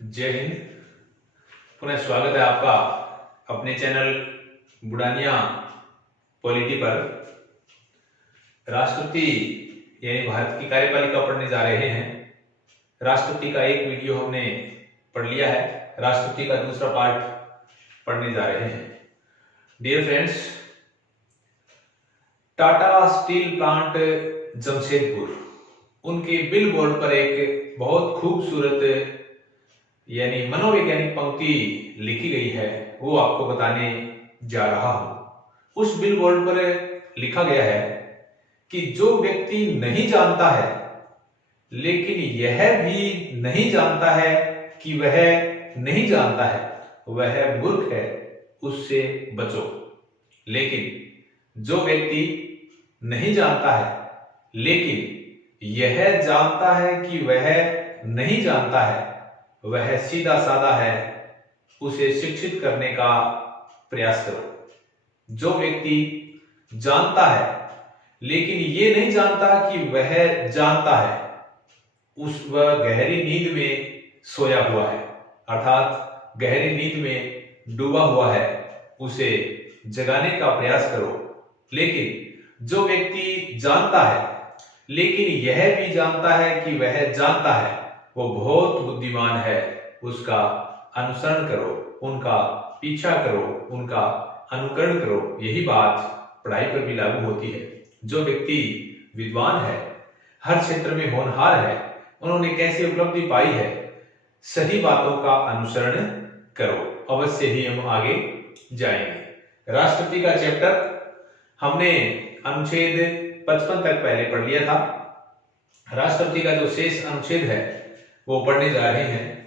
जय हिंद। पुनः स्वागत है आपका अपने चैनल बुढ़ानिया पॉलिटी पर। राष्ट्रपति यानी भारत की कार्यपालिका पढ़ने जा रहे हैं। राष्ट्रपति का एक वीडियो हमने पढ़ लिया है, राष्ट्रपति का दूसरा पार्ट पढ़ने जा रहे हैं। Dear friends, Tata steel plant Jamshedpur, उनके बिल बोर्ड पर एक बहुत खूबसूरत यानी मनोवैज्ञानिक पंक्ति लिखी गई है, वो आपको बताने जा रहा हूं। उस बिल बोर्ड पर लिखा गया है कि जो व्यक्ति नहीं जानता है लेकिन यह भी नहीं जानता है कि वह नहीं जानता है, वह मूर्ख है, उससे बचो। लेकिन जो व्यक्ति नहीं जानता है लेकिन यह जानता है कि वह नहीं जानता है, वह सीधा साधा है, उसे शिक्षित करने का प्रयास करो। जो व्यक्ति जानता है लेकिन ये नहीं जानता कि वह जानता है, वह गहरी नींद में सोया हुआ है, अर्थात गहरी नींद में डूबा हुआ है, उसे जगाने का प्रयास करो। लेकिन जो व्यक्ति जानता है लेकिन यह भी जानता है कि वह जानता है, वो बहुत बुद्धिमान है, उसका अनुसरण करो, उनका पीछा करो, उनका अनुकरण करो। यही बात पढ़ाई पर भी लागू होती है। जो व्यक्ति विद्वान है, हर क्षेत्र में होनहार है, उन्होंने कैसे उपलब्धि पाई है, सही बातों का अनुसरण करो, अवश्य ही हम आगे जाएंगे। राष्ट्रपति का चैप्टर हमने अनुच्छेद 55 तक पहले पढ़ लिया था। राष्ट्रपति का जो शेष अनुच्छेद है वो पढ़ने जा रहे हैं।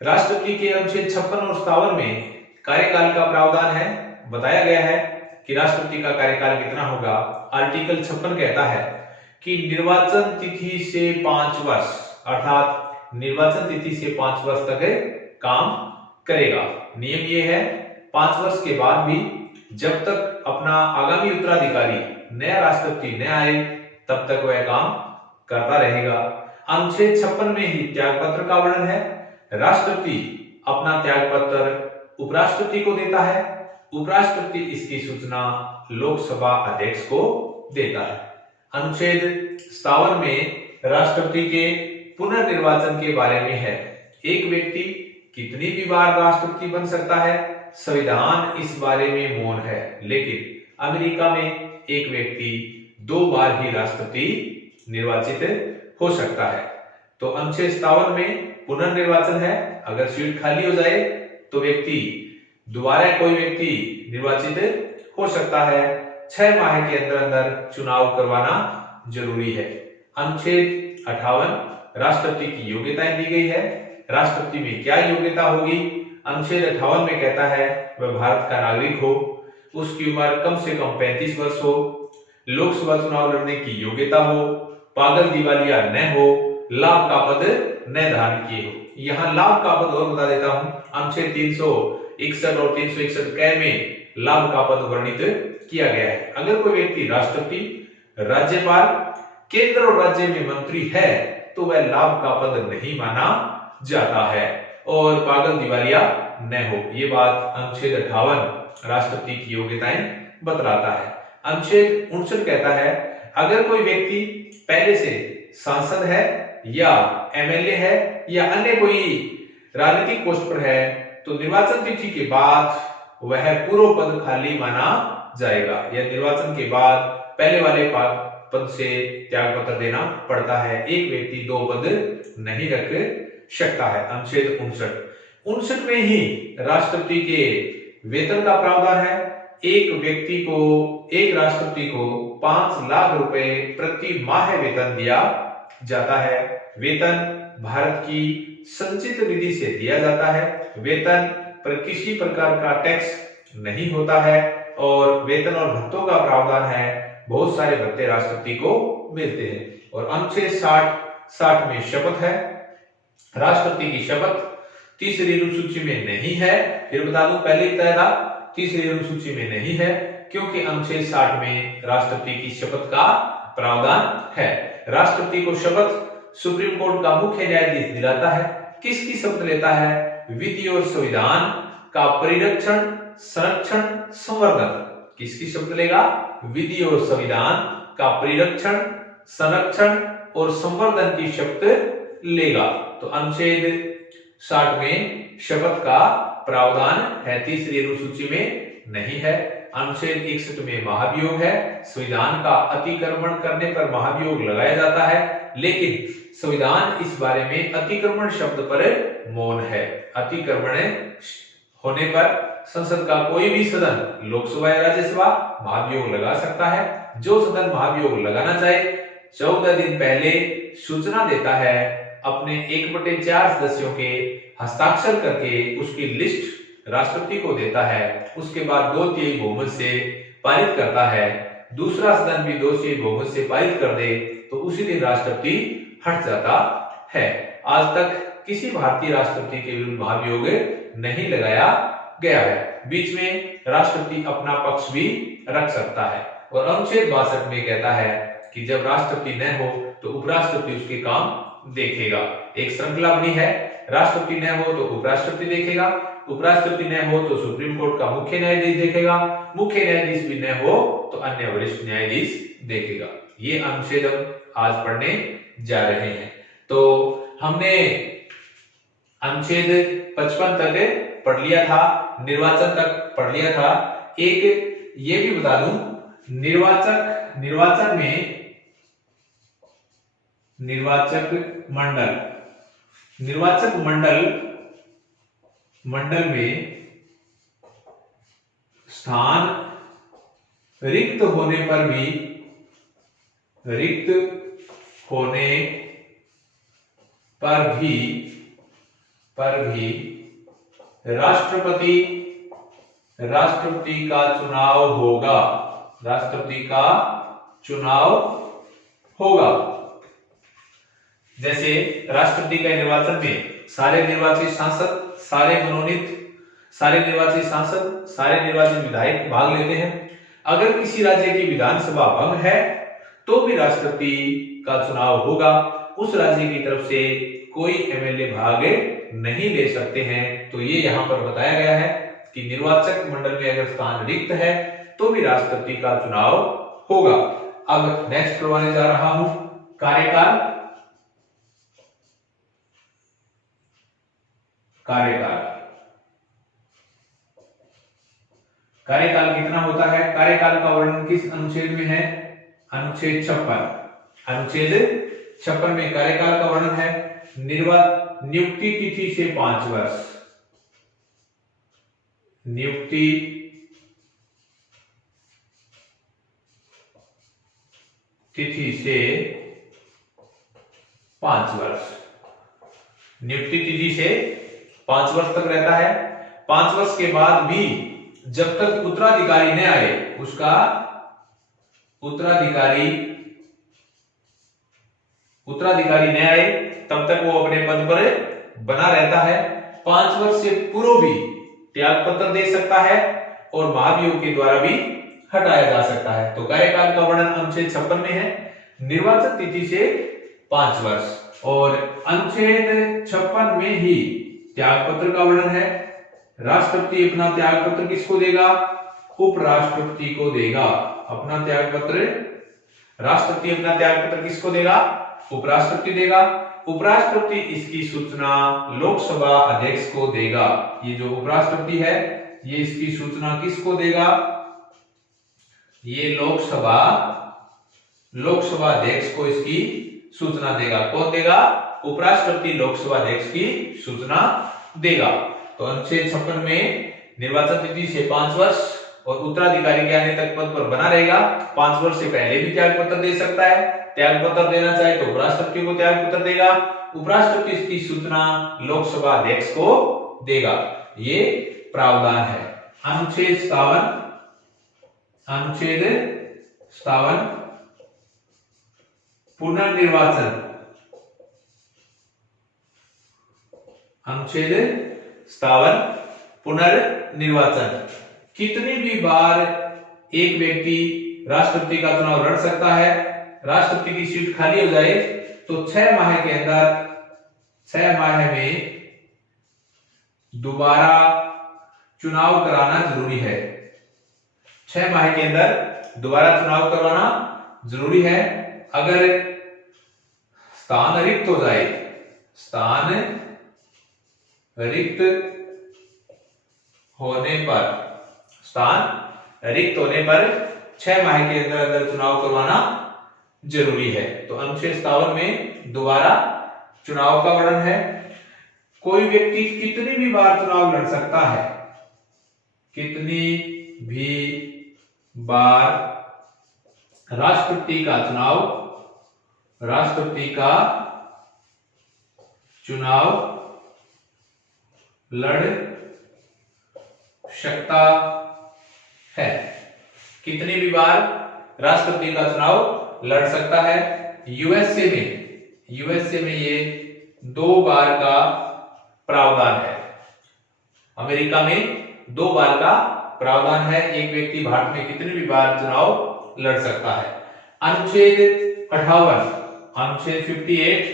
राष्ट्रपति के अनुच्छेद 56 और 57 में कार्यकाल का प्रावधान है। बताया गया है कि राष्ट्रपति का कार्यकाल कितना होगा। आर्टिकल 56 कहता है कि निर्वाचन तिथि से 5 वर्ष, अर्थात निर्वाचन तिथि से 5 वर्ष तक काम करेगा। नियम ये है 5 वर्ष के बाद भी जब तक अपना आगामी उत्तराधिकारी नया राष्ट्रपति न आए तब तक वह काम करता रहेगा। अनुच्छेद 56 में ही त्यागपत्र का वर्णन है। राष्ट्रपति अपना त्यागपत्र उपराष्ट्रपति को देता है, उपराष्ट्रपति इसकी सूचना लोकसभा अध्यक्ष को देता है। अनुच्छेद 57 में राष्ट्रपति के पुनर्निर्वाचन के बारे में है। एक व्यक्ति कितनी भी बार राष्ट्रपति बन सकता है, संविधान इस बारे में मौन है। लेकिन अमेरिका में एक व्यक्ति 2 बार ही राष्ट्रपति निर्वाचित हो सकता है। तो अनुच्छेद 57 में पुनर्निर्वाचन है। अगर सीट खाली हो जाए तो व्यक्ति दोबारा कोई व्यक्ति निर्वाचित हो सकता है। 6 माह के अंदर अंदर चुनाव करवाना जरूरी है। अनुच्छेद 58 राष्ट्रपति की योग्यताएं दी गई है। राष्ट्रपति में क्या योग्यता होगी? अनुच्छेद 58 में कहता है वह भारत का नागरिक हो, उसकी उम्र कम से कम 35 वर्ष हो, लोकसभा चुनाव लड़ने की योग्यता हो, पागल दिवालिया न हो, लाभ का पद न धारण किए हो। यहाँ लाभ का पद और बता देता हूं, अनुच्छेद 361 और 361 क में लाभ का पद वर्णित किया गया है। अगर कोई व्यक्ति राष्ट्रपति, राज्यपाल, केंद्र और राज्य में मंत्री है तो वह लाभ का पद नहीं माना जाता है और पागल दिवालिया न हो। ये बात अनुच्छेद 58 राष्ट्रपति की योग्यताएं बतलाता है। अनुच्छेद 59 कहता है अगर कोई व्यक्ति पहले से सांसद है या एमएलए है या अन्य कोई राजनीतिक पोस्ट पर है तो निर्वाचन तिथि के बाद वह पूर्व पद खाली माना जाएगा, या निर्वाचन के बाद पहले वाले पद से त्यागपत्र देना पड़ता है। एक व्यक्ति 2 पद नहीं रख सकता है। अनुच्छेद 59 में ही राष्ट्रपति के वेतन का प्रावधान है। एक राष्ट्रपति को 5 लाख रुपए प्रति माह वेतन दिया जाता है। वेतन भारत की संचित निधि से दिया जाता है। वेतन पर किसी प्रकार का टैक्स नहीं होता है और वेतन और भत्तों का प्रावधान है। बहुत सारे भत्ते राष्ट्रपति को मिलते हैं। और अनुच्छेद 60 में शपथ है। राष्ट्रपति की शपथ तीसरी अनुसूची में नहीं है। फिर बता दूं, पहले ही तय था, तीसरी अनुसूची में नहीं है क्योंकि अनुच्छेद 60 में राष्ट्रपति की शपथ का प्रावधान है। राष्ट्रपति को शपथ सुप्रीम कोर्ट का मुख्य न्यायाधीश दिलाता है। किसकी शपथ लेता है? विधि और संविधान का परिरक्षण, संरक्षण, संवर्धन। किसकी शपथ लेगा? विधि और संविधान का परिरक्षण, संरक्षण और संवर्धन की शपथ लेगा। तो अनुच्छेद 60 में शपथ का प्रावधान है, तीसरी अनुसूची में नहीं है। अनुच्छेद 61 में महाभियोग है, संविधान का अतिक्रमण करने पर महाभियोग लगाया जाता है, लेकिन संविधान इस बारे में अतिक्रमण शब्द पर मौन है। अतिक्रमण होने पर संसद का कोई भी सदन, लोकसभा या राज्यसभा, महाभियोग लगा सकता है। जो सदन महाभियोग लगाना चाहे 14 दिन पहले सूचना देता है, अपने 1/4 सदस्यों के हस्ताक्षर करके उसकी लिस्ट राष्ट्रपति को देता है, उसके बाद 2/3 बहुमत से पारित करता है, दूसरा सदन भी 2/3 बहुमत से पारित कर दे तो उसी दिन राष्ट्रपति हट जाता है। आज तक किसी भारतीय राष्ट्रपति के विरुद्ध महाभियोग नहीं लगाया गया है। बीच में राष्ट्रपति अपना पक्ष भी रख सकता है। और अनुच्छेद 62 में कहता है कि जब राष्ट्रपति न हो तो उपराष्ट्रपति उसके काम देखेगा। एक श्रृंखला बनी है, राष्ट्रपति न हो तो उपराष्ट्रपति देखेगा, उपराष्ट्रपति न हो तो सुप्रीम कोर्ट का मुख्य न्यायाधीश देखेगा, मुख्य न्यायाधीश भी न हो तो अन्य वरिष्ठ न्यायाधीश देखेगा। ये अनुच्छेद हम आज पढ़ने जा रहे हैं। तो हमने अनुच्छेद 55 तक पढ़ लिया था, निर्वाचन तक पढ़ लिया था। एक ये भी बता दूं, निर्वाचन मंडल में स्थान रिक्त होने पर भी राष्ट्रपति का चुनाव होगा। राष्ट्रपति का चुनाव होगा। जैसे राष्ट्रपति का निर्वाचन में सारे निर्वाचित सांसद, सारे निर्वाचित विधायक भाग लेते हैं। अगर किसी राज्य की विधानसभा भंग है तो भी राष्ट्रपति का चुनाव होगा। उस राज्य की तरफ से कोई एमएलए भाग नहीं ले सकते हैं। तो ये यहाँ पर बताया गया है कि निर्वाचक मंडल में अगर स्थान रिक्त है तो भी राष्ट्रपति का चुनाव होगा। अब नेक्स्ट पढ़वाने जा रहा हूं, कार्यकाल कितना होता है? कार्यकाल का वर्णन किस अनुच्छेद में है? अनुच्छेद 56। अनुच्छेद 56 में कार्यकाल का वर्णन है। नियुक्ति तिथि से 5 वर्ष। नियुक्ति तिथि से 5 वर्ष। नियुक्ति तिथि से 5 वर्ष तक रहता है। 5 वर्ष के बाद भी जब तक उत्तराधिकारी न आए, उसका उत्तराधिकारी न आए तब तक वो अपने पद पर बना रहता है। 5 वर्ष से पूर्व भी त्याग पत्र दे सकता है और महाभियोग के द्वारा भी हटाया जा सकता है। तो कार्यकाल का वर्णन अनुच्छेद 56 में है। निर्वाचन तिथि से 5 वर्ष। और अनुच्छेद 56 में ही त्याग पत्र का वर्णन है। राष्ट्रपति अपना त्याग पत्र किसको देगा? उपराष्ट्रपति को देगा। अपना त्याग पत्र राष्ट्रपति अपना त्याग पत्र किसको देगा? उपराष्ट्रपति देगा। उपराष्ट्रपति इसकी सूचना लोकसभा अध्यक्ष को देगा। ये जो उपराष्ट्रपति है ये इसकी सूचना किसको देगा? ये लोकसभा अध्यक्ष को इसकी सूचना देगा। कौन देगा? उपराष्ट्रपति लोकसभा अध्यक्ष की सूचना देगा। तो अनुच्छेद 56 में निर्वाचन तिथि से 5 वर्ष और उत्तराधिकारी के आने तक पद पर बना रहेगा। 5 वर्ष से पहले भी त्याग पत्र दे सकता है। त्याग पत्र देना चाहे तो उपराष्ट्रपति को त्याग पत्र देगा। उपराष्ट्रपति इसकी सूचना लोकसभा अध्यक्ष को देगा। ये प्रावधान है। अनुच्छेद 57 पुनर्निर्वाचन। अनुच्छेद 57 पुनर्निर्वाचन। कितनी भी बार एक व्यक्ति राष्ट्रपति का चुनाव लड़ सकता है। राष्ट्रपति की सीट खाली हो जाए तो 6 माह के अंदर 6 माह में दोबारा चुनाव कराना जरूरी है। 6 माह के अंदर दोबारा चुनाव करवाना जरूरी है। अगर स्थान रिक्त हो जाए, स्थान रिक्त होने पर, स्थान रिक्त होने पर 6 माह के अंदर अंदर चुनाव करवाना जरूरी है। तो अनुच्छेद 57 में दोबारा चुनाव का वर्णन है। कोई व्यक्ति कितनी भी बार चुनाव लड़ सकता है, कितनी भी बार राष्ट्रपति का चुनाव लड़ सकता है। कितनी भी बार राष्ट्रपति का चुनाव लड़ सकता है। यूएसए में ये 2 बार का प्रावधान है। अमेरिका में 2 बार का प्रावधान है। एक व्यक्ति भारत में कितनी भी बार चुनाव लड़ सकता है। अनुच्छेद 58, अनुच्छेद 58,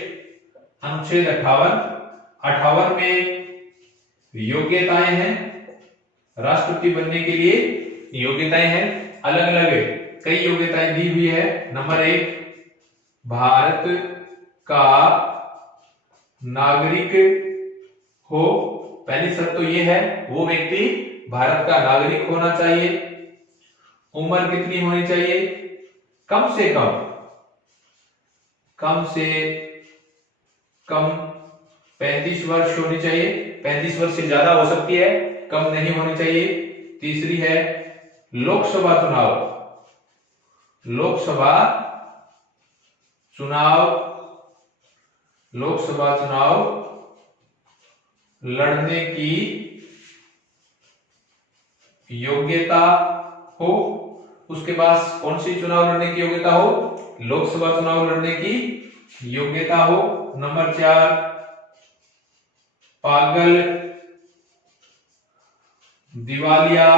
अनुच्छेद 58 में योग्यताएं हैं। राष्ट्रपति बनने के लिए योग्यताएं हैं, अलग अलग कई योग्यताएं दी हुई है। नंबर 1, भारत का नागरिक हो। पहली शर्त तो ये है, वो व्यक्ति भारत का नागरिक होना चाहिए। उम्र कितनी होनी चाहिए? कम से कम 35 वर्ष होनी चाहिए। 35 वर्ष से ज्यादा हो सकती है, कम नहीं होनी चाहिए। तीसरी है लोकसभा चुनाव लड़ने की योग्यता हो। उसके पास कौन सी चुनाव लड़ने की योग्यता हो? लोकसभा चुनाव लड़ने की योग्यता हो। नंबर 4, पागल, दिवालिया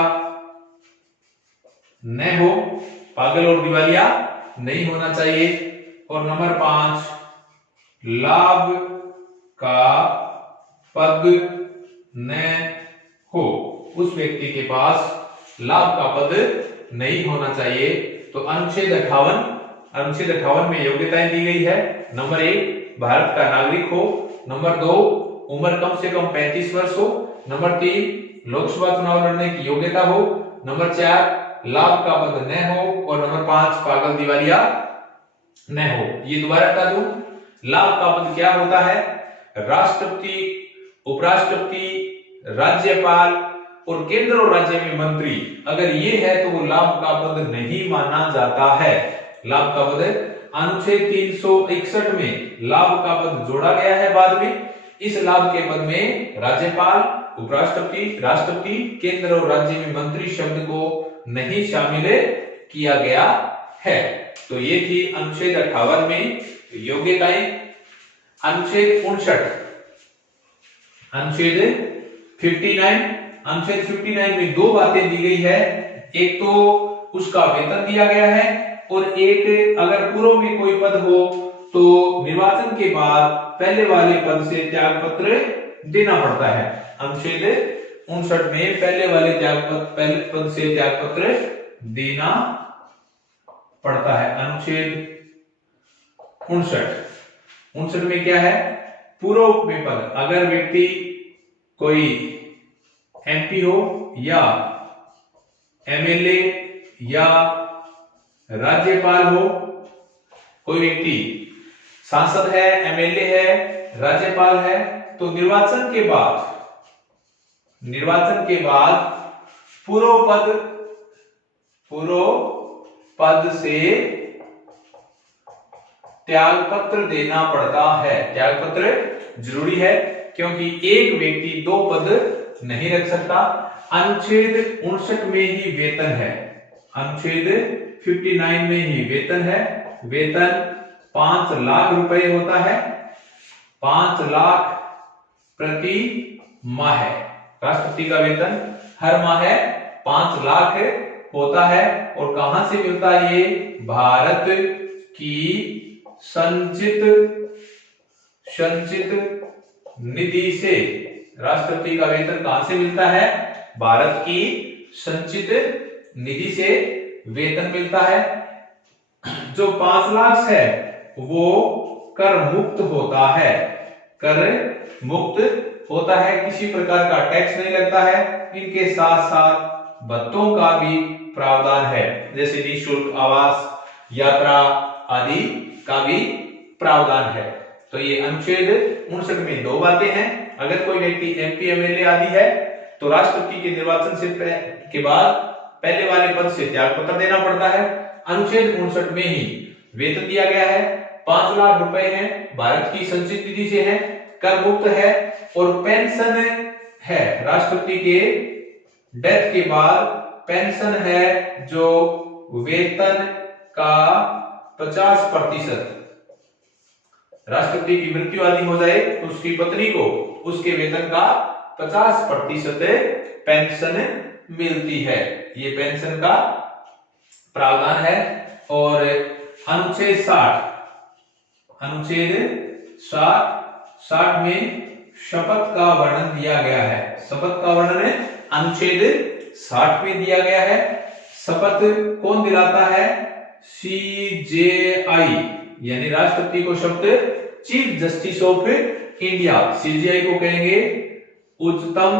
न हो, पागल और दिवालिया नहीं होना चाहिए। और नंबर 5, लाभ का पद न हो, उस व्यक्ति के पास लाभ का पद नहीं होना चाहिए। तो अनुच्छेद 58 में योग्यताएं दी गई है। नंबर 1, भारत का नागरिक हो। नंबर 2, उम्र कम से कम 35 वर्ष हो। नंबर 3, लोकसभा चुनाव लड़ने की योग्यता हो। नंबर 4, लाभ का पद न हो। और नंबर 5, पागल दिवालिया न हो। ये दोबारा बता दूं, लाभ का पद क्या होता है? राष्ट्रपति, उपराष्ट्रपति, राज्यपाल और केंद्र और राज्य में मंत्री, अगर ये है तो वो लाभ का पद नहीं माना जाता है। लाभ का पद अनुच्छेद 361 में लाभ का पद जोड़ा गया है बाद में। इस लाभ के पद में राज्यपाल, उपराष्ट्रपति, राष्ट्रपति, केंद्र और राज्य में मंत्री शब्द को नहीं शामिल किया गया है। तो ये थी अनुच्छेद 58 में योग्यताएं। अनुच्छेद 59 में 2 बातें दी गई है। एक तो उसका वेतन दिया गया है, और एक अगर पूर्व में कोई पद हो तो निर्वाचन के बाद पहले वाले पद से त्याग पत्र देना पड़ता है। अनुच्छेद 59 में पहले पद से त्याग पत्र देना पड़ता है। अनुच्छेद 59 में क्या है? पूर्व में पद, अगर व्यक्ति कोई एमपी हो या एमएलए या राज्यपाल हो, कोई व्यक्ति सांसद है, एमएलए है, राज्यपाल है, तो निर्वाचन के बाद पूर्व पद से त्याग पत्र देना पड़ता है। त्याग पत्र जरूरी है, क्योंकि एक व्यक्ति 2 पद नहीं रख सकता। अनुच्छेद 59 में ही वेतन है। अनुच्छेद 59 में ही वेतन है। वेतन 5 लाख रुपए होता है। 5 लाख प्रति माह है। राष्ट्रपति का वेतन हर माह 5 लाख होता है। और कहां से मिलता है ये? भारत की संचित निधि से। राष्ट्रपति का वेतन कहां से मिलता है? भारत की संचित निधि से वेतन मिलता है। जो 5 लाख है वो कर मुक्त होता है, कर मुक्त होता है, किसी प्रकार का टैक्स नहीं लगता है। इनके साथ साथ भत्तों का भी प्रावधान है, जैसे निःशुल्क आवास, यात्रा आदि का भी प्रावधान है। तो ये अनुच्छेद 59 में 2 बातें हैं। अगर कोई व्यक्ति एमपी एमएलए आदि है तो राष्ट्रपति के निर्वाचन से के बाद पहले वाले पद से त्याग पत्र देना पड़ता है। अनुच्छेद 59 में ही वेतन दिया गया है, 5 लाख रुपए है, भारत की संचित निधि से है, कर मुक्त है और पेंशन है। राष्ट्रपति के डेथ के बाद पेंशन है जो वेतन का 50%। राष्ट्रपति की मृत्यु आदि हो जाए तो उसकी पत्नी को उसके वेतन का 50% पेंशन मिलती है। ये पेंशन का प्रावधान है। और अनुच्छेद 60 में शपथ का वर्णन दिया गया है। शपथ का वर्णन अनुच्छेद 60 में दिया गया है। शपथ कौन दिलाता है? सीजेआई, यानी राष्ट्रपति को शपथ chief justice of India, CJI को कहेंगे उच्चतम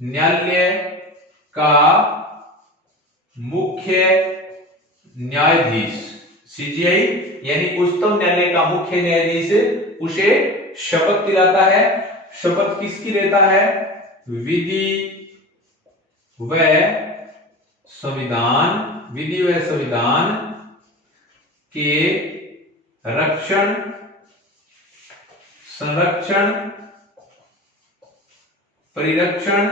न्यायालय का मुख्य न्यायाधीश। सीजेआई यानी उच्चतम न्यायालय का मुख्य न्यायाधीश उसे शपथ दिलाता है। शपथ किसकी लेता है? विधि व संविधान के रक्षण, संरक्षण, परिरक्षण,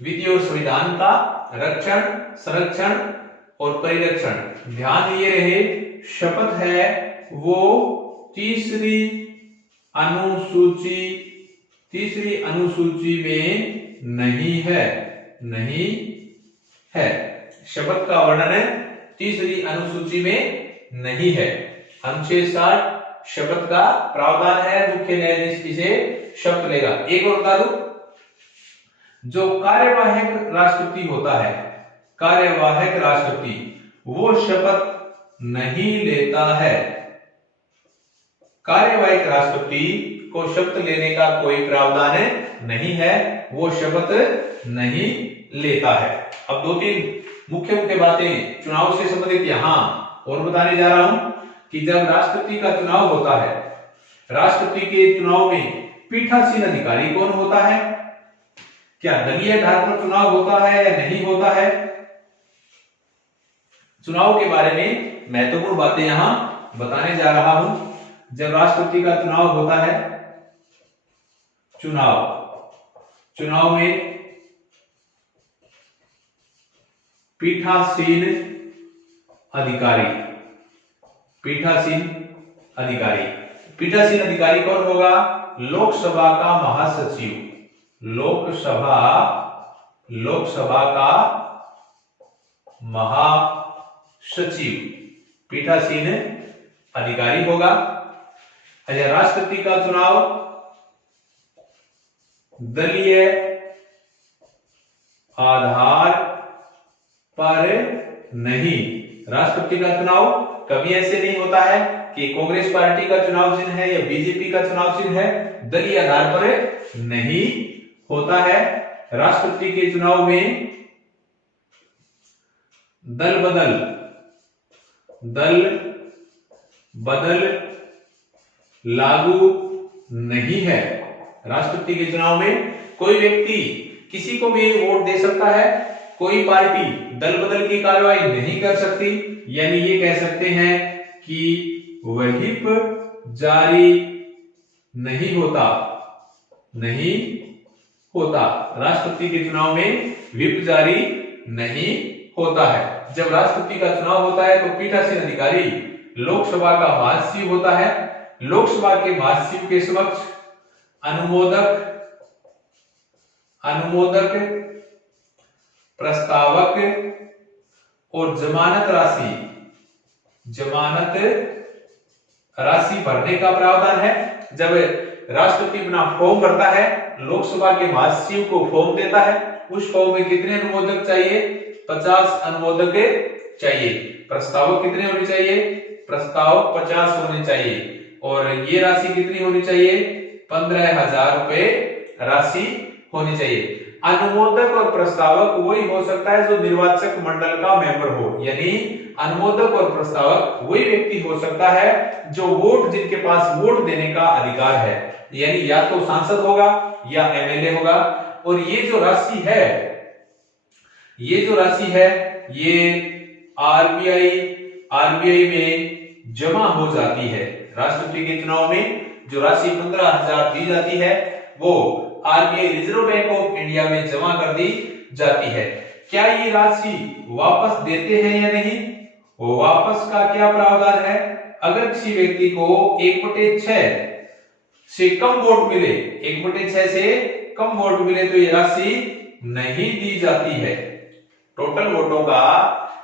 विधि और संविधान का रक्षण, संरक्षण और परिरक्षण। ध्यान ये रहे, शपथ है वो तीसरी अनुसूची में नहीं है। शपथ का वर्णन तीसरी अनुसूची में नहीं है। अनुच्छेद 60 शपथ का प्रावधान है, मुख्य न्यायाधीश इसे शपथ लेगा। एक और बता दूं, जो कार्यवाहक राष्ट्रपति होता है, कार्यवाहक राष्ट्रपति वो शपथ नहीं लेता है। कार्यवाहक राष्ट्रपति को शपथ लेने का कोई प्रावधान नहीं है, वो शपथ नहीं लेता है। अब 2-3 मुख्य बातें चुनाव से संबंधित यहां और बताने जा रहा हूं कि जब राष्ट्रपति का चुनाव होता है, राष्ट्रपति के चुनाव में पीठासीन अधिकारी कौन होता है? क्या दलीय आधार पर चुनाव होता है या नहीं होता है? चुनाव के बारे में महत्वपूर्ण बातें यहां बताने जा रहा हूं। जब राष्ट्रपति का चुनाव होता है, चुनाव में पीठासीन अधिकारी कौन होगा? लोकसभा का महासचिव, लोकसभा का महासचिव पीठासीन अधिकारी होगा। अच्छा, राष्ट्रपति का चुनाव दलीय आधार पर नहीं। राष्ट्रपति का चुनाव कभी ऐसे नहीं होता है कि कांग्रेस पार्टी का चुनाव चिन्ह है या बीजेपी का चुनाव चिन्ह है, दलीय आधार पर नहीं होता है। राष्ट्रपति के चुनाव में दल बदल लागू नहीं है। राष्ट्रपति के चुनाव में कोई व्यक्ति किसी को भी वोट दे सकता है, कोई पार्टी दल बदल की कार्रवाई नहीं कर सकती। यानी ये कह सकते हैं कि व्हिप जारी नहीं होता। राष्ट्रपति के चुनाव में व्हिप जारी नहीं होता है। जब राष्ट्रपति का चुनाव होता है तो पीठासीन अधिकारी लोकसभा का महासचिव होता है। लोकसभा के महासचिव के समक्ष अनुमोदक, प्रस्तावक और जमानत राशि जमानत राशि भरने का प्रावधान है। जब राष्ट्रपति अपना फॉर्म भरता है, लोकसभा के महासचिव को फॉर्म देता है, उस फॉर्म में कितने अनुमोदक चाहिए? 50 अनुमोदक चाहिए। प्रस्तावक कितने होने चाहिए? प्रस्तावक 50 होने चाहिए। और ये राशि कितनी होनी चाहिए? 15,000 रुपए राशि होनी चाहिए। अनुमोदक और प्रस्तावक वही हो सकता है जो निर्वाचक मंडल का मेंबर हो, यानी अनुमोदक और प्रस्तावक वही व्यक्ति हो सकता है जो वोट, जिनके पास वोट देने का अधिकार है, यानी या तो सांसद होगा या एमएलए होगा। और ये जो राशि है ये आरबीआई में जमा हो जाती है। राष्ट्रपति के चुनाव में जो राशि 15,000 दी जाती है वो RBI reserve bank of India में जमा कर दी जाती है। क्या ये राशि वापस देते हैं या नहीं? वो वापस का क्या प्रावधान है? अगर किसी व्यक्ति को 1/6 से कम वोट मिले, 1/6 से कम वोट मिले तो ये राशि नहीं दी जाती है। टोटल वोटों का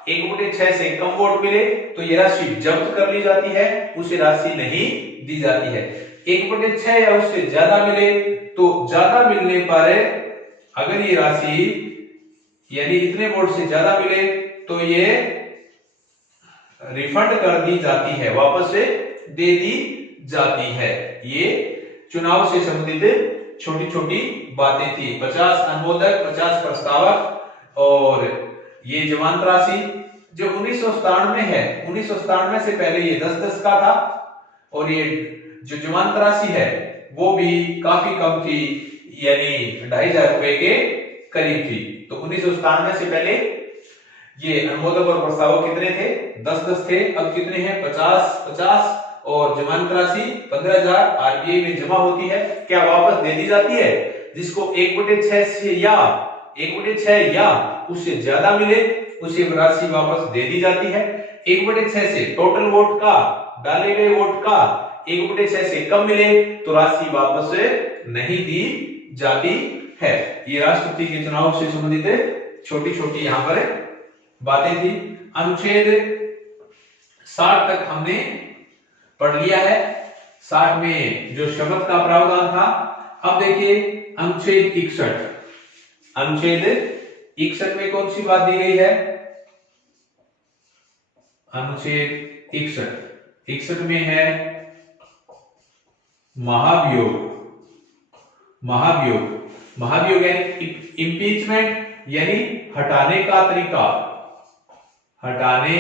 1/6 से कम वोट मिले तो ये राशि जब्त कर ली जाती है, उसे राशि नहीं दी जाती है। 1/6 या उससे ज्यादा मिले तो ज्यादा मिलने पर अगर ये राशि यानी इतने वोट से ज्यादा मिले तो ये रिफंड कर दी जाती है, वापस से दे दी जाती है। ये चुनाव से संबंधित छोटी छोटी बातें थी। 50 अनुमोदक, 50 प्रस्तावक और ये जमानत राशि जो 1997 है, 1997 से पहले ये 10-10 का था और ये जो जमानत राशि है वो भी काफी कम थी, यानी 2,500 रुपए के करीब थी। तो 1997 से पहले ये अनुमोदक और प्रस्तावक कितने थे? 10-10 थे। अब कितने हैं? 50-50 और जमानत राशि 15,000 आरबीआई में जमा होती है। क्या वापस दे दी जाती है? जिसको 1/6 से या 1/6 या उससे ज्यादा मिले उसे राशि वापस दे दी जाती है। 1/6 से टोटल वोट का, डाले गए वोट का 1/6 से कम मिले तो राशि वापस नहीं दी जाती है। ये राष्ट्रपति के चुनाव से संबंधित छोटी छोटी यहाँ पर बातें थी। अनुच्छेद 60 तक हमने पढ़ लिया है। 60 में जो शपथ का प्रावधान था। अब देखिए अनुच्छेद 61। अनुच्छेद 61 में कौन सी बात दी गई है? अनुच्छेद 61 में है महाभियोग। महाभियोग यानी इम्पीचमेंट, यानी हटाने का तरीका। हटाने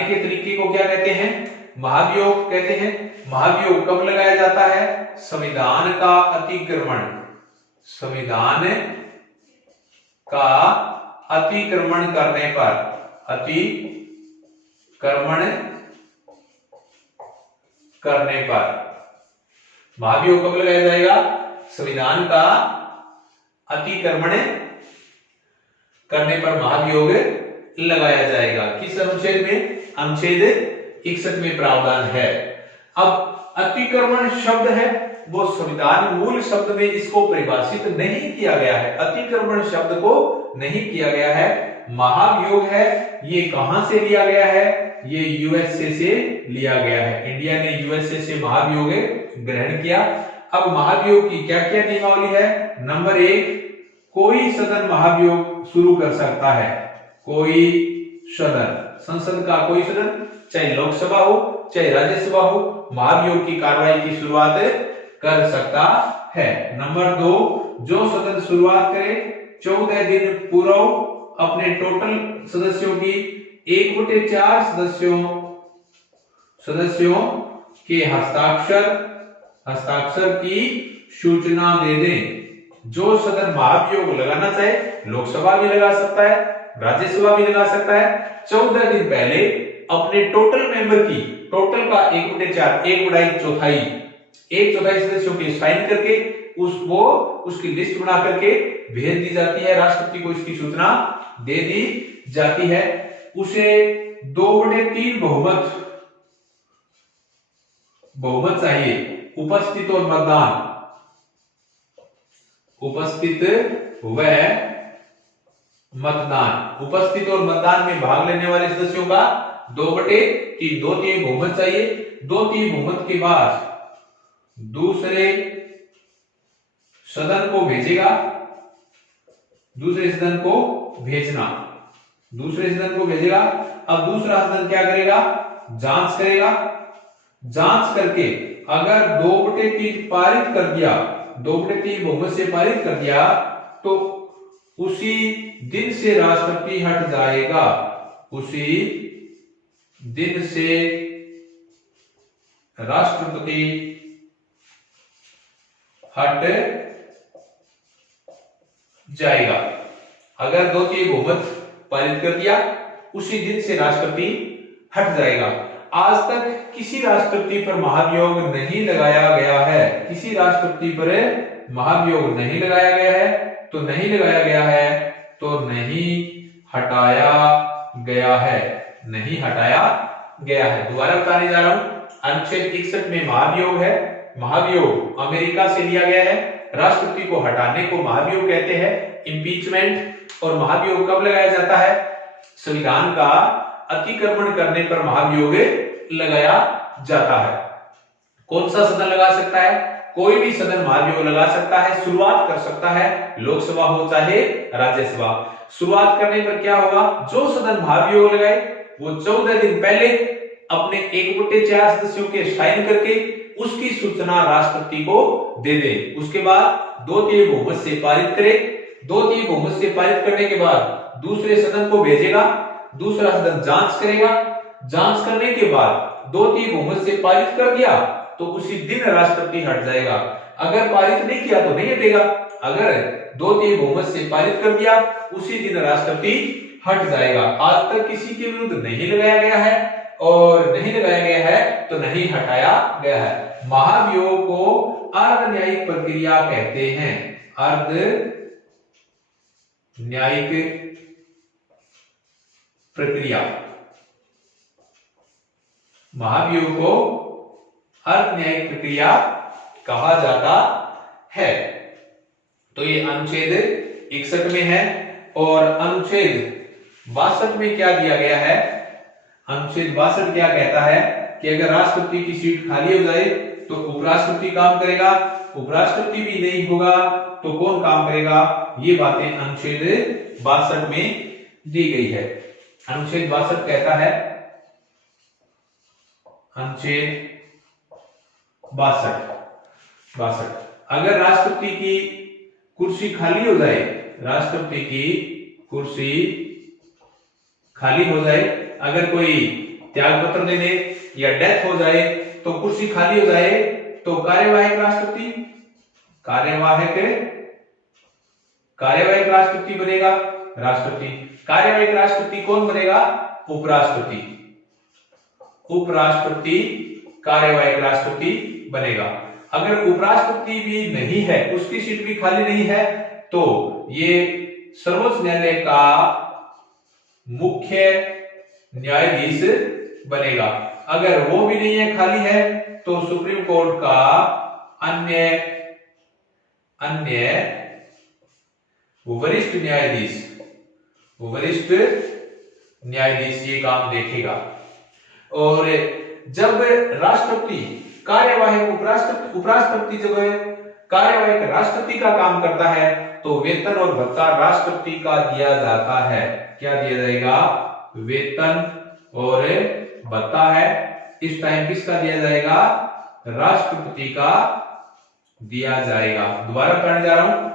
के तरीके को क्या कहते हैं? महाभियोग कहते हैं। महाभियोग कब लगाया जाता है? संविधान का अतिक्रमण करने पर महाभियोग कब लगाया जाएगा? संविधान का अतिक्रमण करने पर महाभियोग लगाया जाएगा। किस अनुच्छेद में? अनुच्छेद 61 में प्रावधान है। अब अतिक्रमण शब्द है वो संविधान मूल शब्द में इसको परिभाषित नहीं किया गया है। अतिक्रमण शब्द को नहीं किया गया है। महाभियोग है, ये कहां से लिया गया है? ये यूएसए से लिया गया है। इंडिया ने यूएसए से महाभियोग ग्रहण किया। अब महाभियोग की क्या क्या नियमावली है? नंबर 1, कोई सदन महाभियोग शुरू कर सकता है। कोई सदन, संसद का कोई सदन, चाहे लोकसभा हो चाहे राज्यसभा हो, महाभियोग की कार्रवाई की शुरुआत कर सकता है। नंबर 2, जो सदन शुरुआत करे 14 दिन पूर्व अपने टोटल सदस्यों की 1/4 सदस्यों के हस्ताक्षर की सूचना दे दें। जो सदन महाभियोग लगाना चाहे, लोकसभा भी लगा सकता है, राज्यसभा भी लगा सकता है, 14 दिन पहले अपने टोटल मेंबर की, टोटल का 1/4, 1/4 सदस्यों के साइन करके उसकी लिस्ट बना करके भेज दी जाती है। राष्ट्रपति को इसकी सूचना दे दी जाती है। उसे 2/3 बहुमत चाहिए। उपस्थित और मतदान, उपस्थित व मतदान, उपस्थित और मतदान में भाग लेने वाले सदस्यों का 2/3, 2/3 बहुमत चाहिए। 2/3 बहुमत के बाद दूसरे सदन को भेजेगा, दूसरे सदन को भेजना, दूसरे सदन को भेजेगा। अब दूसरा सदन क्या करेगा? जांच करेगा। जांच करके अगर 2/3 पारित कर दिया, 2/3 बहुमत से पारित कर दिया, तो उसी दिन से राष्ट्रपति हट जाएगा, उसी दिन से राष्ट्रपति हट जाएगा। अगर 2/3 बहुमत पारित कर दिया, उसी दिन से राष्ट्रपति हट जाएगा। आज तक किसी राष्ट्रपति पर महाभियोग नहीं लगाया गया है, किसी राष्ट्रपति पर महाभियोग नहीं लगाया गया है, तो नहीं लगाया गया है तो नहीं हटाया गया है, नहीं हटाया गया है। दोबारा बताने जा रहा हूं, अनुच्छेद 61 में महाभियोग है। महाभियोग अमेरिका से लिया गया है। राष्ट्रपति को हटाने को महाभियोग कहते हैं, इम्पीचमेंट। और महाभियोग कब लगाया जाता है? संविधान का अतिक्रमण करने पर महाभियोग लगाया जाता है। कौन सा सदन लगा सकता है? कोई भी सदन महाभियोग लगा सकता है, शुरुआत कर सकता है, लोकसभा हो चाहे राज्यसभा। शुरुआत करने पर क्या होगा? जो सदन महाभियोग लगाए वो 14 दिन पहले अपने 1/4 सदस्यों के साइन करके उसकी सूचना राष्ट्रपति को दे दे। उसके बाद 2/3 बहुमत से पारित करे। 2/3 बहुमत से पारित करने के बाद दूसरे सदन को भेजेगा, दूसरा सदन जांच करेगा। जांच करने के बाद 2/3 बहुमत से पारित कर दिया तो उसी दिन राष्ट्रपति हट जाएगा। अगर पारित नहीं किया तो नहीं हटेगा। अगर 2/3 बहुमत से पारित कर दिया, उसी दिन राष्ट्रपति हट जाएगा। आज तक किसी के विरुद्ध नहीं लगाया गया है, और नहीं लगाया गया है तो नहीं हटाया गया है। महाभियोग को अर्ध न्यायिक प्रक्रिया कहते हैं, अर्ध न्यायिक प्रक्रिया। महाभियोग को अर्ध न्यायिक प्रक्रिया कहा जाता है। तो ये अनुच्छेद 61 में है। और अनुच्छेद 62 में क्या दिया गया है? अनुच्छेद 62 क्या कहता है कि अगर राष्ट्रपति की सीट खाली हो जाए तो उपराष्ट्रपति काम करेगा, उपराष्ट्रपति भी नहीं होगा तो कौन काम करेगा? ये बातें अनुच्छेद 62 में दी गई है। अनुच्छेद 62 कहता है, अनुच्छेद 62 अगर राष्ट्रपति की कुर्सी खाली हो जाए, राष्ट्रपति की कुर्सी खाली हो जाए, अगर कोई त्याग पत्र दे दे या डेथ हो जाए तो कुर्सी खाली हो जाए, तो कार्यवाहक राष्ट्रपति कार्यवाहक राष्ट्रपति बनेगा राष्ट्रपति। कार्यवाहक राष्ट्रपति कौन बनेगा? उपराष्ट्रपति। उपराष्ट्रपति कार्यवाहक राष्ट्रपति बनेगा। अगर उपराष्ट्रपति भी नहीं है, उसकी सीट भी खाली नहीं है, तो ये सर्वोच्च न्यायालय का मुख्य न्यायाधीश बनेगा। अगर वो भी नहीं है, खाली है, तो सुप्रीम कोर्ट का अन्य वरिष्ठ न्यायाधीश ये काम देखेगा। और जब राष्ट्रपति कार्यवाहक उपराष्ट्रपति जब कार्यवाहक राष्ट्रपति का काम करता है तो वेतन और भत्ता राष्ट्रपति का दिया जाता है। क्या दिया जाएगा? वेतन और भत्ता है, इस टाइम किसका दिया जाएगा? राष्ट्रपति का दिया जाएगा। दोबारा पढ़ने जा रहा हूं।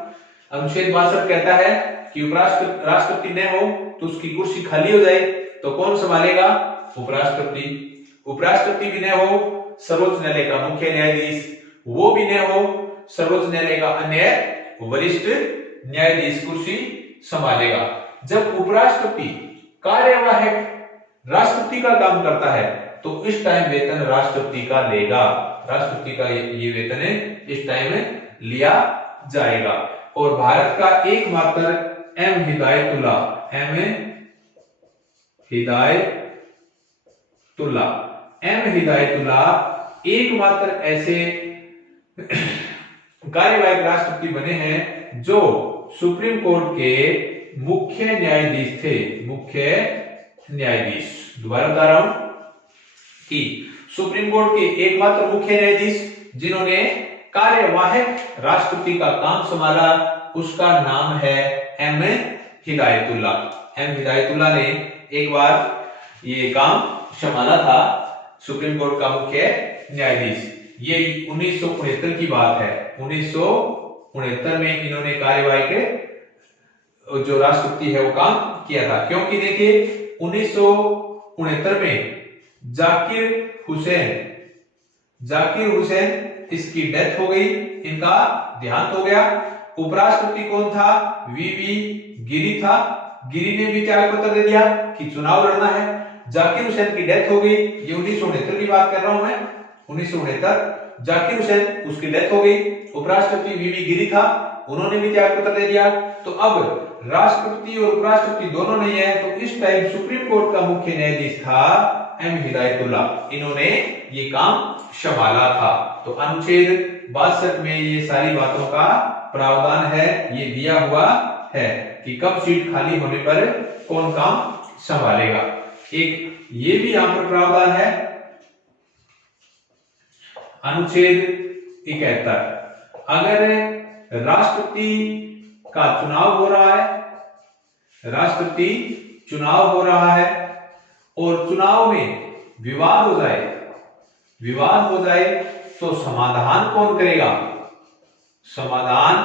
अनुच्छेद 62 कहता है कि राष्ट्रपति न हो तो उसकी कुर्सी खाली हो जाए तो कौन संभालेगा? उपराष्ट्रपति। उपराष्ट्रपति भी न हो, सर्वोच्च न्यायालय का मुख्य न्यायाधीश, वो भी न हो, सर्वोच्च न्यायालय का अन्य वरिष्ठ न्यायाधीश कुर्सी संभालेगा। जब उपराष्ट्रपति कार्यवाहक राष्ट्रपति का काम करता है तो इस टाइम वेतन राष्ट्रपति का लेगा, राष्ट्रपति का ये वेतन इस टाइम लिया जाएगा। और भारत का एकमात्र एम हिदायतुल्लाह एकमात्र ऐसे कार्यवाहक राष्ट्रपति बने हैं जो सुप्रीम कोर्ट के मुख्य न्यायाधीश थे, मुख्य न्यायाधीश। दोबारा बता रहा हूं कि सुप्रीम कोर्ट के एकमात्र मुख्य न्यायाधीश जिन्होंने कार्यवाहक राष्ट्रपति का काम संभाला, उसका नाम है एम हिदायतुल्ला। एम हिदायतुल्ला ने एक बार ये काम संभाला था, सुप्रीम कोर्ट का मुख्य न्यायाधीश। ये 1969 की बात है। 1969 में इन्होंने कार्यवाहक जो राष्ट्रपति है वो काम किया था। क्योंकि देखिए 1969 में जाकिर हुसैन इसकी डेथ हो गई, इनका देहांत हो गया। उपराष्ट्रपति कौन था? वीवी गिरी था। गिरी ने भी त्याग पत्र दे दिया कि चुनाव लड़ना है। जाकिर हुसैन की डेथ हो गई, ये 1969 की बात कर रहा हूं मैं, 1969। जाकिर हुसैन उसकी डेथ हो गई, उपराष्ट्रपति वीवी गिरी था, उन्होंने भी त्याग पत्र दे दिया। तो अब राष्ट्रपति और उपराष्ट्रपति दोनों नहीं है, तो इस टाइम सुप्रीम कोर्ट का मुख्य न्यायाधीश था एम हिदायतुल्ला। इन्होंने ये काम संभाला था। तो अनुच्छेद 62 में ये सारी बातों का प्रावधान है, ये दिया हुआ है कि कब सीट खाली होने पर कौन काम संभालेगा। एक ये भी यहां पर प्रावधान है, अनुच्छेद 71। अगर राष्ट्रपति का चुनाव हो रहा है, राष्ट्रपति चुनाव हो रहा है और चुनाव में विवाद हो जाए तो समाधान कौन करेगा? समाधान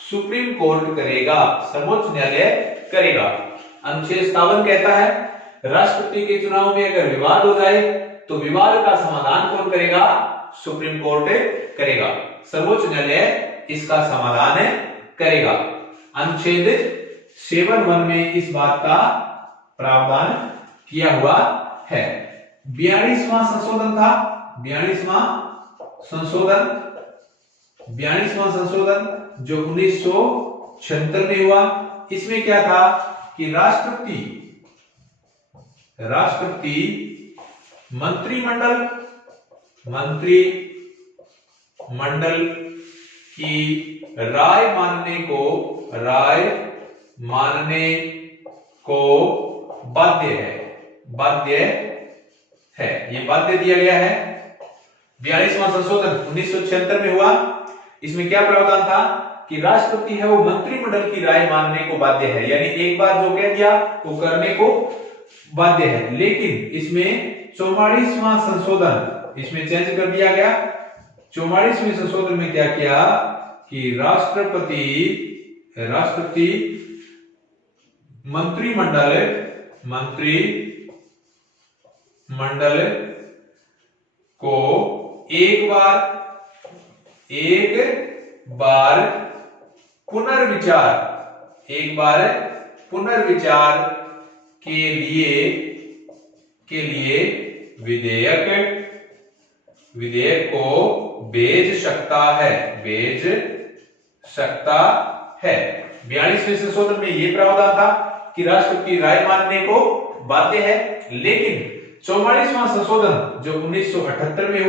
सुप्रीम कोर्ट करेगा, सर्वोच्च न्यायालय करेगा। अनुच्छेद 57 कहता है राष्ट्रपति के चुनाव में अगर विवाद हो जाए तो विवाद का समाधान कौन करेगा? सुप्रीम कोर्ट करेगा, सर्वोच्च न्यायालय इसका समाधान करेगा। अनुच्छेद 71 में इस बात का प्रावधान किया हुआ है। 42वां संशोधन था, 42वां संशोधन जो 1976 में हुआ। इसमें क्या था कि राष्ट्रपति मंत्रिमंडल की राय मानने को बाध्य है। ये बाध्य दिया गया है। 42वां संशोधन 1976 में हुआ। इसमें क्या प्रावधान था कि राष्ट्रपति है वो मंत्रिमंडल की राय मानने को बाध्य है, यानी एक बार जो कह दिया वो करने को बाध्य है। लेकिन इसमें 44वां संशोधन इसमें चेंज कर दिया गया। 44वें संशोधन में क्या किया कि राष्ट्रपति मंत्रिमंडल को एक बार पुनर्विचार के लिए विधेयक को भेज सकता है। 42वें संशोधन में यह प्रावधान था कि राष्ट्रपति राय मानने को बाध्य है। लेकिन 44वां संशोधन जो 1978 में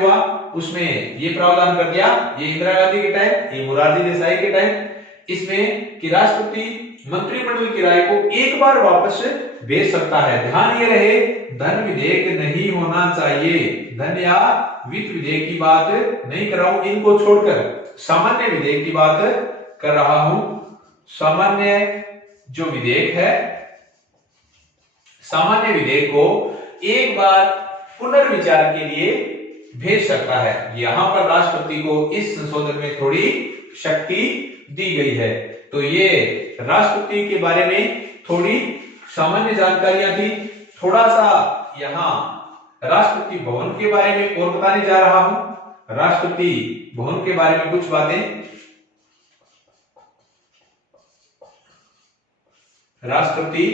हुआ, उसमें ये प्रावधान कर दिया, ये इंदिरा गांधी के टाइम, ये मोरारजी देसाई के टाइम, इसमें कि राष्ट्रपति मंत्रिमंडल की राय को एक बार वापस भेज सकता है। ध्यान ये रहे, धन विधेयक नहीं होना चाहिए, धन या वित्त विधेयक की बात नहीं कर रहा हूं, इनको छोड़कर सामान्य विधेयक की बात कर रहा हूं। सामान्य जो विधेयक है, सामान्य विधेयक को एक बार पुनर्विचार के लिए भेज सकता है। यहां पर राष्ट्रपति को इस संशोधन में थोड़ी शक्ति दी गई है। तो ये राष्ट्रपति के बारे में थोड़ी सामान्य जानकारियां थी। थोड़ा सा यहां राष्ट्रपति भवन के बारे में और बताने जा रहा हूं। राष्ट्रपति भवन के बारे में कुछ बातें। राष्ट्रपति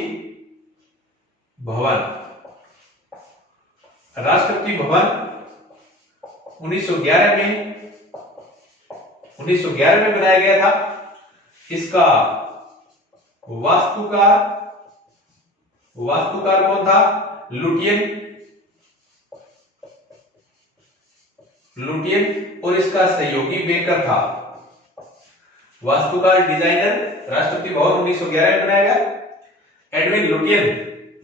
भवन 1911 में बनाया गया था। इसका वास्तुकार कौन था? लुटियन, और इसका सहयोगी बेकर था। वास्तुकार डिजाइनर राष्ट्रपति भवन 1911 में बनाया गया। एडविन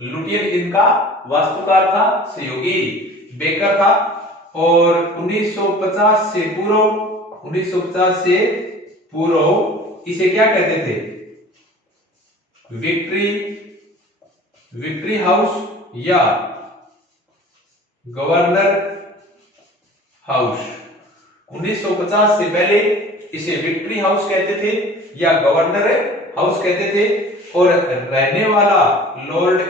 लुटियन इनका वास्तुकार था, सहयोगी बेकर था। और 1950 से पूर्व इसे क्या कहते थे? विक्ट्री हाउस या गवर्नर हाउस। 1950 से पहले इसे विक्ट्री हाउस कहते थे या गवर्नर हाउस कहते थे। और रहने वाला लॉर्ड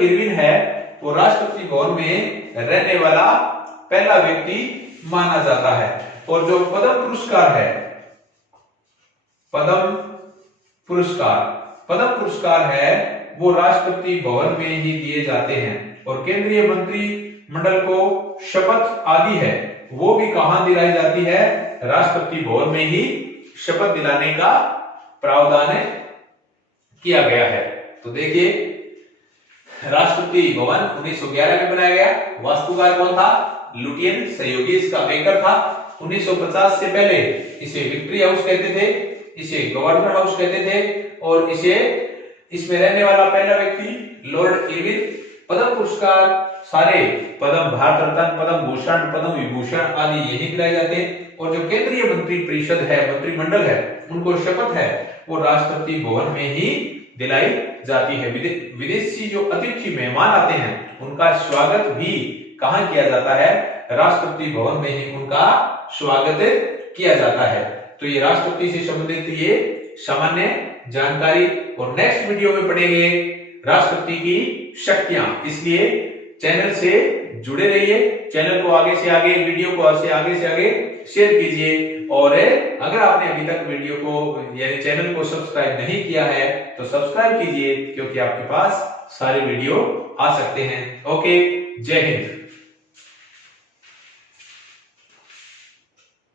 इरविन है, वो राष्ट्रपति भवन में रहने वाला पहला व्यक्ति माना जाता है। और जो पद्म पुरस्कार है वो राष्ट्रपति भवन में ही दिए जाते हैं। और केंद्रीय मंत्रिमंडल को शपथ आदि है वो भी कहां दिलाई जाती है? राष्ट्रपति भवन में ही शपथ दिलाने का प्रावधान किया गया है। तो देखिए, राष्ट्रपति भवन 1911 में बनाया गया। वास्तुकार कौन था? लुटियन। सहयोगी इसका बेकर था। 1950 से पहले इसे विक्ट्री हाउस कहते थे, इसे गवर्नर हाउस कहते थे। और इसमें रहने वाला पहला व्यक्ति लॉर्ड इरविन। पद्म पुरस्कार सारे पद्म, भारत रत्न, पद्म भूषण, पद्म विभूषण आदि यही दिलाए जाते हैं। और जो केंद्रीय मंत्री परिषद है, मंत्रिमंडल है, उनको शपथ है वो राष्ट्रपति भवन में ही दिलाई जाती है। विदेशी जो अतिथि मेहमान आते हैं उनका स्वागत भी कहां किया जाता है? राष्ट्रपति भवन में ही उनका स्वागत किया जाता है। तो ये राष्ट्रपति से संबंधित ये सामान्य जानकारी। और नेक्स्ट वीडियो में पढ़ेंगे राष्ट्रपति की शक्तियां। इसलिए चैनल से जुड़े रहिए, चैनल को आगे से आगे, वीडियो को आगे से आगे शेयर कीजिए। और अगर आपने अभी तक वीडियो को यानी चैनल को सब्सक्राइब नहीं किया है तो सब्सक्राइब कीजिए, क्योंकि आपके पास सारे वीडियो आ सकते हैं। ओके, जय हिंद।